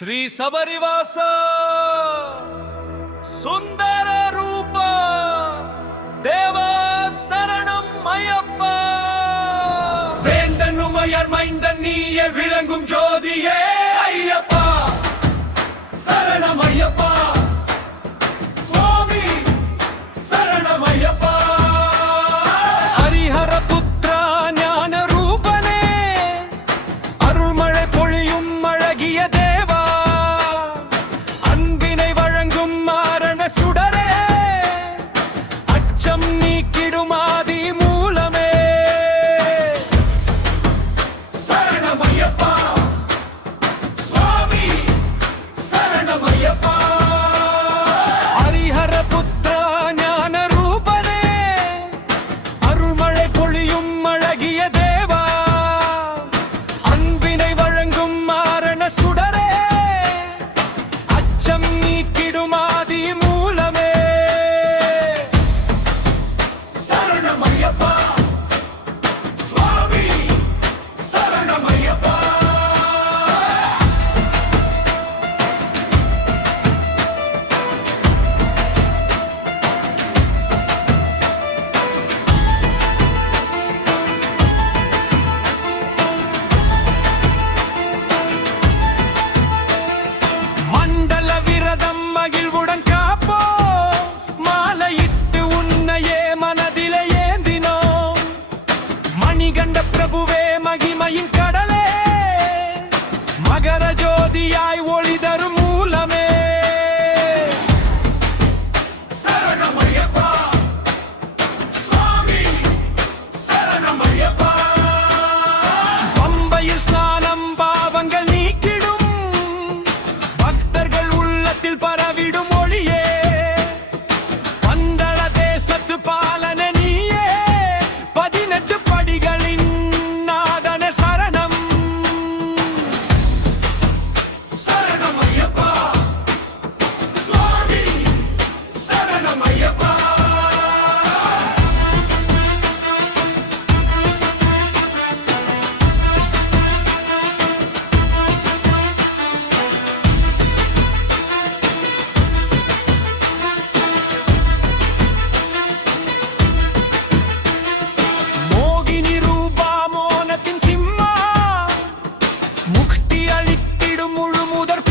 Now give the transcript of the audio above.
श्री सबरिवास सुंदर रूप देवा शरणम अय्यप्पा वेंदन उमयर मैंदन नीये विளங்கும் ஜோதியே अय्यप्पा शरणम अय्यप्पा स्वामी शरणम अय्यप्पा हरिहर पुत्र ज्ञान रूपने अरुள்மழை பொழியும் அழகிய தேவா அன்பினை வழங்கும் மாரண சுடரே அச்சம் நீக்கிடும் ஆதி மூலமே சரணம் ஐயப்பா சுவாமி சரணம் ஐயப்பா ஹரிஹர புத்திர ஞான ரூபனே அருள்மழை பொழியும் அழகிய தேவா அன்பினை வழங்கும் மாரண சுடரே அச்சம் நீக்கிடும் ஆதி மூலமே சரணம் ஐயப்பா சுவாமி சரணம் ஐயப்பா மண்டல விரதம் மகிழ்வுடன் காப்போ மாலையிட்டு உன்னையே மனதிலே ஏந்தினோம் மணிகண்ட பிரபுவே மகிமையின் கடலே மகர ஜோதியாய் ஒளி தரும் மூலமே சரணம் ஐயப்பா சுவாமி சரணம் ஐயப்பா பம்பையில் ஸ்நானம் பாவங்கள் நீக்கிடும் பக்தர்கள் உள்ளத்தில் பரவிடும் ஒளியே பந்தள தேசத்து பாலன நீயே 18 படிகளின் நாதன சரணம் சரணம் ஐயப்பா சுவாமி சரணம் ஐயப்பா மோகினி ரூபா மோனத்தின் சிம்மா முக்தி அளித்திடும் முழு முதற்